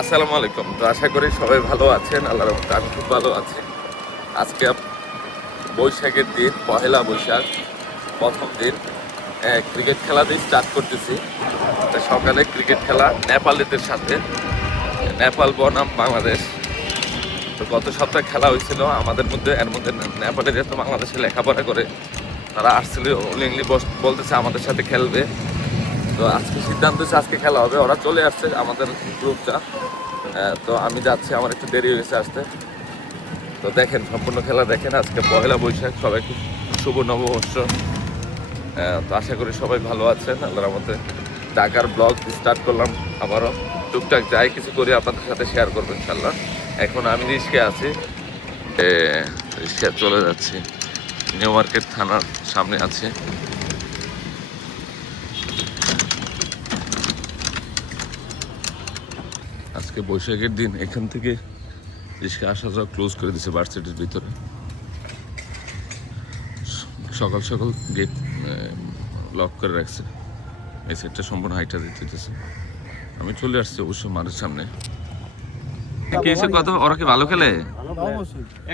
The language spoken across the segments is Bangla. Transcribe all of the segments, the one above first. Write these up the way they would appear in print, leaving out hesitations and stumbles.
আসসালামু আলাইকুম। তো আশা করি সবাই ভালো আছেন। আল্লাহর রহমতে আমি খুব ভালো আছি। আজকে বৈশাখের দিন, পহেলা বৈশাখ, প্রথম দিন। ক্রিকেট খেলা দিয়ে স্টার্ট করতেছি। সকালে ক্রিকেট খেলা নেপালিদের সাথে, নেপাল বনাম বাংলাদেশ। তো গত সপ্তাহে খেলা হয়েছিল আমাদের মধ্যে। এর মধ্যে নেপালের যেহেতু বাংলাদেশে লেখাপড়া করে, তারা আসছিল উইলিংলি বলতেছে আমাদের সাথে খেলবে। তো আজকে সিদ্ধান্ত হচ্ছে আজকে খেলা হবে। ওরা চলে আসছে আমাদের গ্রুপটা। তো আমি যাচ্ছি, আমার একটু দেরি হয়েছে আসতে। তো দেখেন, সম্পূর্ণ খেলা দেখেন। আজকে পহেলা বৈশাখ, সবাইকে শুভ নববর্ষ। তো আশা করি সবাই ভালো আছেন আল্লাহর রহমতে। ঢাকার ব্লগ স্টার্ট করলাম আবারও। টুকটাক যাই কিছু করি আপনাদের সাথে শেয়ার করবো ইনশাল্লাহ। এখন আমি রিস্কে আছি, রিস্কে চলে যাচ্ছি, নিউ মার্কেট থানার সামনে আছি। আজকে বৈশাখের দিন, এখান থেকে রিস্কে আসা যাওয়া ক্লোজ করে দিয়েছে ভার্সিটির ভিতরে। সকাল সকাল গেট লক করে রাখছে। এই সেটটা সম্পূর্ণ হাইটা দিতেছে। আমি চলে আসছি অবশ্য মাঠের সামনে। কত ওরা কি ভালো খেলে?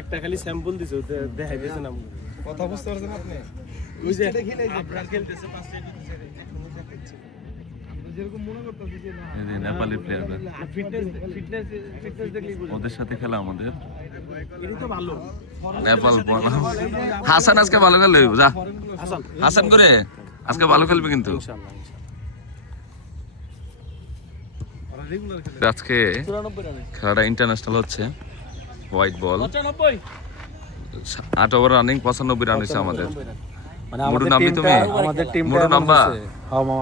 একটা খালি স্যাম্পল দিছে, দেখাই দিয়েছে নাম। কথা বুঝতে পারছেন আপনি? ওই যে আপনারা খেলতেছে পাঁচটা যেরকম মনে করতেছে যে না নেপালি প্লেয়াররা ফিটনেস দেখলি ওদের সাথে খেলা আমাদের। এটা তো ভালো। নেপাল বনাম হাসান আজকে ভালো খেলবে। যা হাসান করে আজকে ভালো খেলবে কিন্তু। আজকে খেলাটা ইন্টারন্যাশনাল হচ্ছে। White ball 8 over running, 95 run হয়েছে আমাদের। মানে আমাদের টিমটা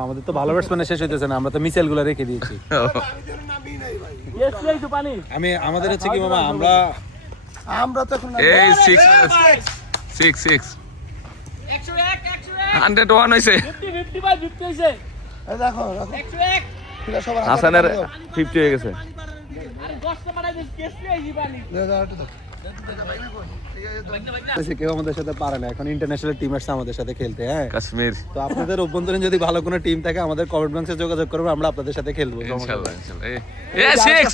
আমাদের তো ভালো ব্যাটসম্যান শেষ হইতেছে না, আমরা তো মিসেল গুলো রেখে দিয়েছি। আমাদের হচ্ছে কি মামা, আমরা তো এখন এই 6 101 হইছে। 50 হইছে। এই দেখো 101 হাসানের 50 হয়ে গেছে। আরে 10টা মারাই দিস, কেসলে আইজি পানি। কেউ আমাদের সাথে পারে না, এখন ইন্টারন্যাশনাল টিম আসছে আমাদের সাথে খেলতে। হ্যাঁ, কাশ্মীর। তো আপনাদের অভ্যন্তরীণ যদি ভালো কোনো টিম থাকে আমাদের কমেন্ট বক্সে যোগাযোগ করবেন, আমরা আপনাদের সাথে খেলবো ইনশাআল্লাহ ইনশাআল্লাহ। এই 6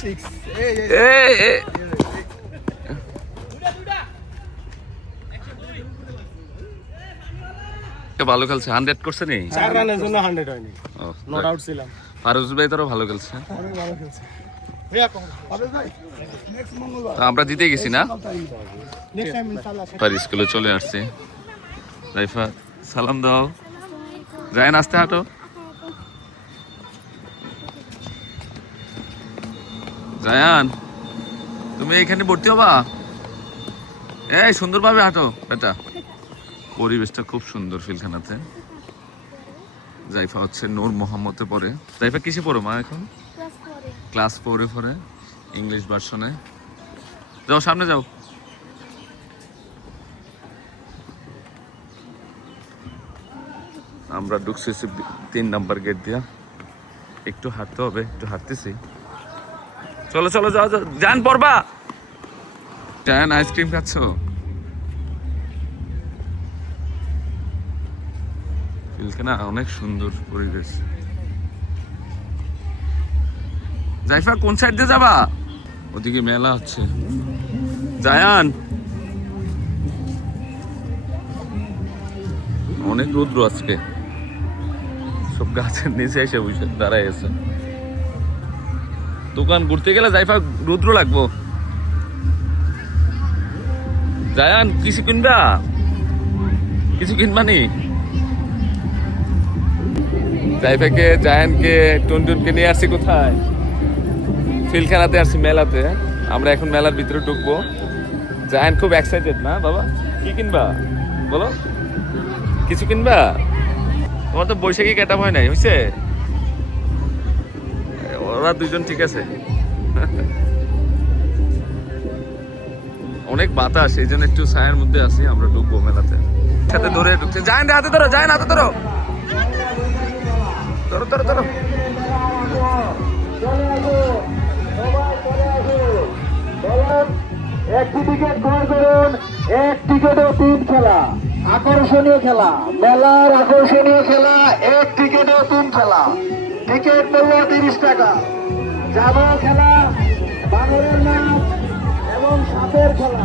এই ভালো খেলছে। 100 করছে নি? 4 রানের জন্য 100 হয়নি, নট আউট ছিলাম। ফারুজ ভাই তো ভালো খেলছে। অনেক ভালো খেলছে ভাই। নেক্সট মঙ্গলবার তো আমরা জিতে গেছি না? নেক্সট টাইম ইনশাআল্লাহ। পরে স্কুলে চলে আসছি। রাইফা সালাম দাও। জায়ান আসতে হাঁটো। জায়ান তুমি এখানে ভর্তি হবা? এই সুন্দরভাবে হাঁটো বেটা। পরিবেশটা খুব সুন্দর ফিলখানাতে। জাইফা হচ্ছে নূর মোহাম্মদে পড়ে। জাইফা কিসে পড়ো মা এখন? ক্লাস 4-এ পড়ে, ইংলিশ ভার্সনে। যাও সামনে যাও। আমরা ঢুকছি 3 নাম্বার গেট দিয়া। একটু হাঁটতে হবে, একটু হাঁটতেছি। চলো চলো যাও যাও। জান পড়বা? জান আইসক্রিম খাচ্ছ? ফিলখানা অনেক সুন্দর পরিবেশ। জাইফা কোন সাইড দিয়ে যাবা? ওদিকে মেলা হচ্ছে। জায়ান অনেক রৌদ্র আজকে, সব গাছের নিচে এসে বসে দাঁড়ায় আছে। দোকান ঘুরতে গেলে জাইফা রৌদ্র লাগবো। জায়ান কিছু কিনবা? কিছু কিনবা নি? জাইফাকে, জায়ানকে, টুনটুনকে নিয়ে আসছি কোথায়? ফিলখানাতে আসছি, মেলাতে। আমরা এখন মেলার ভিতরে ঢুকবো। জায়ান খুব এক্সাইটেড না বাবা? কি কিনবা বলো? কিছু কিনবা? তোমার তো বৈশাখী গেটআপ হয় নাই, হইছে? ওরা দুজন ঠিক আছে। অনেক বাতাস, এই জন্য একটু ছায়ার মধ্যে আছি। আমরা ঢুকবো মেলাতে। সাথে ধরে ঢুকছে। জায়ান হাতে ধরো, জায়ান হাতে ধরো, ধরো ধরো ধরো। একটি টিকিট ক্রয় করুন, এক টিকিটে 3 খেলা। আকর্ষণীয় খেলা, মেলার আকর্ষণীয় খেলা, এক টিকিটে 3 খেলা। টিকিট মূল্য 30 টাকা। জামা খেলা, বানরের নাচ এবং সাপের খেলা।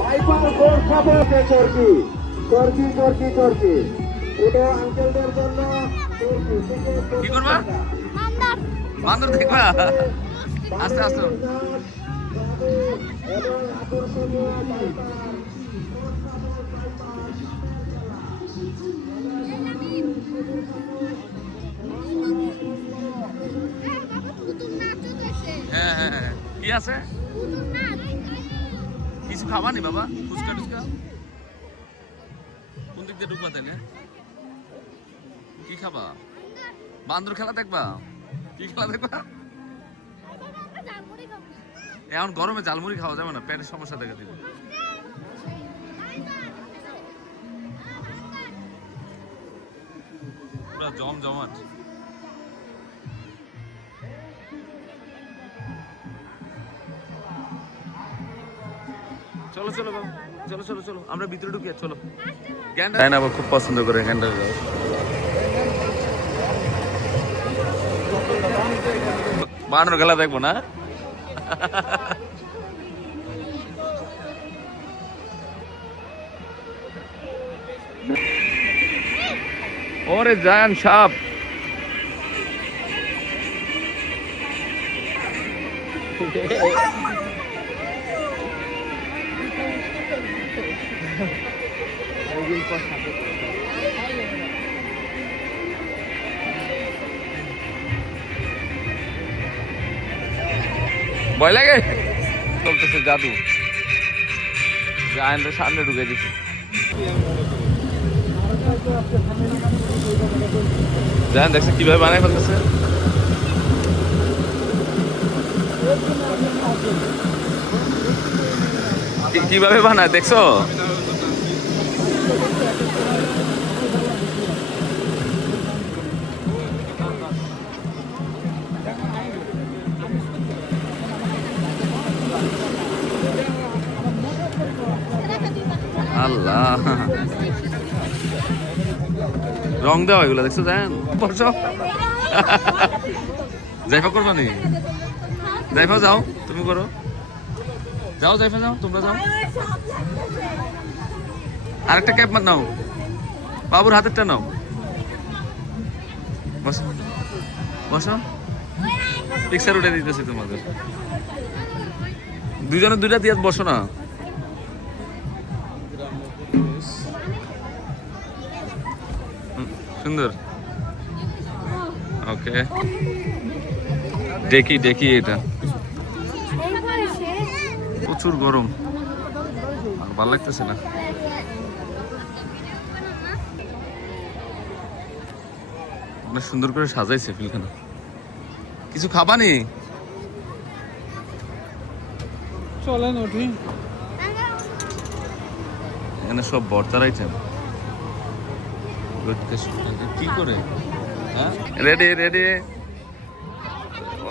ভাইপার গোল সাপে চরকি চরকি চরকি চরকি। ছোট আঙ্কেলদের জন্য চরকি থেকে কি করবা? বান্দর দেখবা? আস্তে আস্তে। এবং আকর্ষণীয় ভাইপার হ্যাঁ হ্যাঁ হ্যাঁ। কি আছে? কিছু খাবা নি বাবা? ফুচকা টুচকা? কোন দিক দিয়ে ঢুকবা তাইলে? কি খাবা? বান্দর খেলা দেখবা? কি খেলা দেখবা? এখন গরমে ঝালমুড়ি খাওয়া যাবে না, পেটের সমস্যা দেখা দিবে। পুরা জমজমাট। চলো চলো বাবা, চলো চলো চলো, আমরা ভিতরে ঢুকি, চলো। জ্ঞানটা আবার খুব পছন্দ করে জ্ঞানটা। বানর খেলা দেখবো না? ওরে জায়ান সাপ। ভয় লাগে? চলতেছে জাদু, জায়ান্টের সামনে ঢুকে দিচ্ছে। জায়ান দেখছে কিভাবে বানায় ফেলতেছে। কিভাবে বানায় দেখছো? আল্লাহ, রং দেওয়া এগুলো দেখছো? জান বসো, জাইফা করবা নি? জাইফা যাও, তুমি করো, যাও জাইফা যাও, তোমরা যাও। আরেকটা ক্যাপ মার নাও, বাবুর হাতেরটা নাও। বসো বসো, পিকচার উঠে দিতেছি তোমাদের। দুজনের দুইটা দিয়ে বসো না। সুন্দর, ওকে। দেখি দেখি, এটা প্রচুর গরম, আর ভালো লাগতেছে না। অনেক সুন্দর করে সাজাইছে ফিলখানা। কিছু খাবানি? চলেন উঠি। এখানে সব ভর্তার আইটেম। কি করে? হ্যাঁ, রেডি রেডি।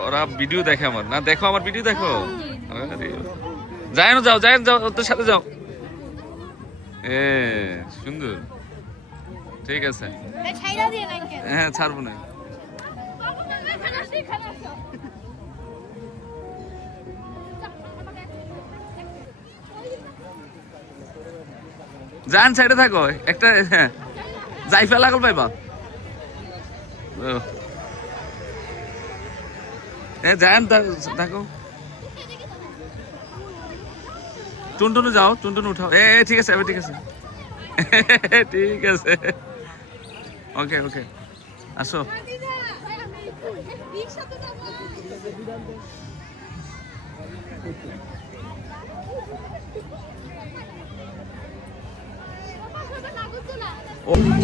ওরা ভিডিও দেখে আমার, না দেখো আমার ভিডিও দেখো। যাই না, যাও যাই যাও, তোর সাথে যাও। এ সুন্দর, ঠিক আছে। হ্যাঁ ছাড়বো না। যান সাইডে থাকো একটা, হ্যাঁ জাইফা লাগল পাইবা। যান থাকো, টুনটুনু যাও, টুনটুনু উঠাও। ঠিক আছে, ঠিক আছে, ঠিক আছে, ওকে ওকে, আসো।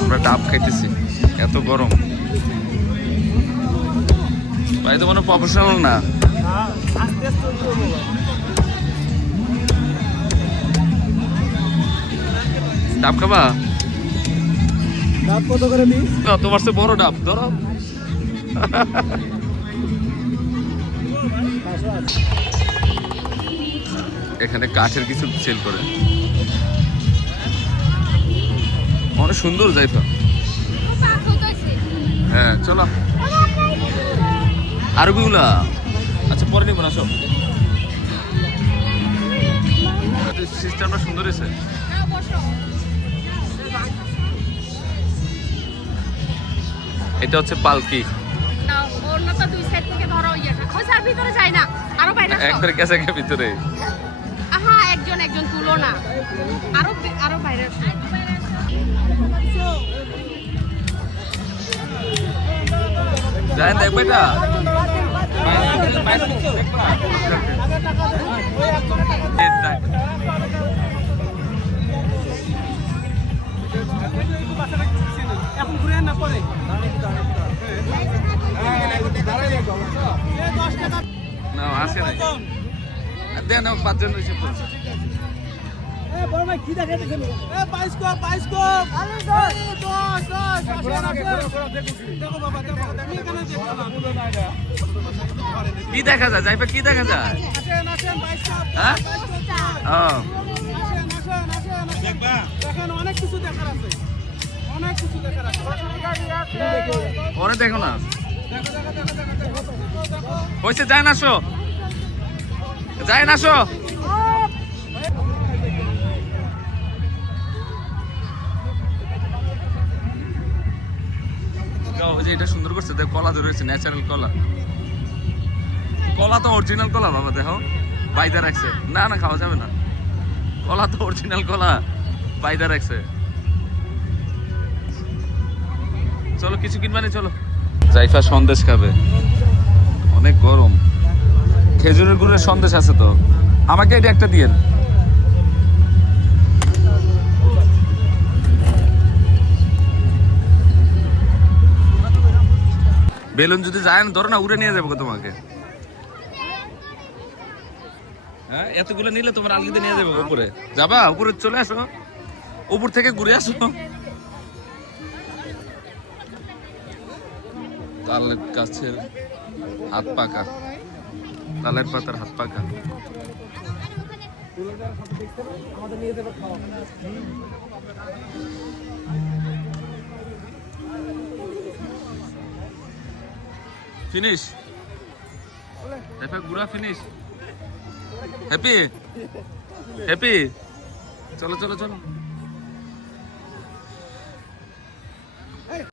আমরা ডাব খাইতেছি, এত গরম। ভাই তো কোনো প্রফেশনাল না। ডাব খাবা? ডাব কত করে নি? তোমার চেয়ে বড় ডাব ধরো। এখানে কাঠের কিছু সেল করে, অনেক সুন্দর জায়গা। হ্যাঁ চলো, আর গুলা আসো। সিস্টেমটা সুন্দর হয়েছে। এটা হচ্ছে পালকি। একবারে কাছে ভিতরে। একজন একজন তুলো না, আরো বাইরে আসো। যাই দেখবে এটা। এখন ঘুরে না পরে না আসে নাই। দেন 5 জন হইছে তো। বড় ভাই কি দেখাইতেছেন? বাইস্কোপ বাইস্কোপ আরে 10 দেখো বাবা দেখো আমি এখানে দেখলাম কি দেখা যায়? যাইবা কি দেখা যায়? আসেন আসেন বাইস্কোপ হ্যাঁ? হ্যাঁ। আসেন দেখবা দেখেন অনেক কিছু দেখার আছে, অনেক কিছু দেখার আছে। পরে দেখো না। দেখো দেখো দেখো দেখো দেখো হইছে, যায় না আসো। যায় না আসো। ওই যে এটা সুন্দর করছে, দেখ কলা ধরেছে, ন্যাচারাল কলা। কলা তো অরিজিনাল কলা বাবা, দেখো বাইদা রাখছে। না না খাওয়া যাবে না, কলা তো অরিজিনাল কলা, বাইদা রাখছে। চলো কিছু কিনবানি, চলো। জাইফা সন্দেশ খাবে, অনেক গরম। খেজুরের গুড়ের সন্দেশ আছে তো, আমাকে এটা একটা দিয়েন। বেলুন যদি যায় না, ধরো না, উড়ে নিয়ে যাবো তোমাকে। হ্যাঁ এতগুলো নিলে তোমার আলগিতে নিয়ে যাবো উপরে। যাবা উপরে, চলে আসো, উপর থেকে ঘুরে আসো। তালের গাছের হাত পাকা, তালের পাতার হাত পাকা। ফিনিশ, ঘুরা ফিনিশ। হ্যাপি হ্যাপি, চলো চলো চলো।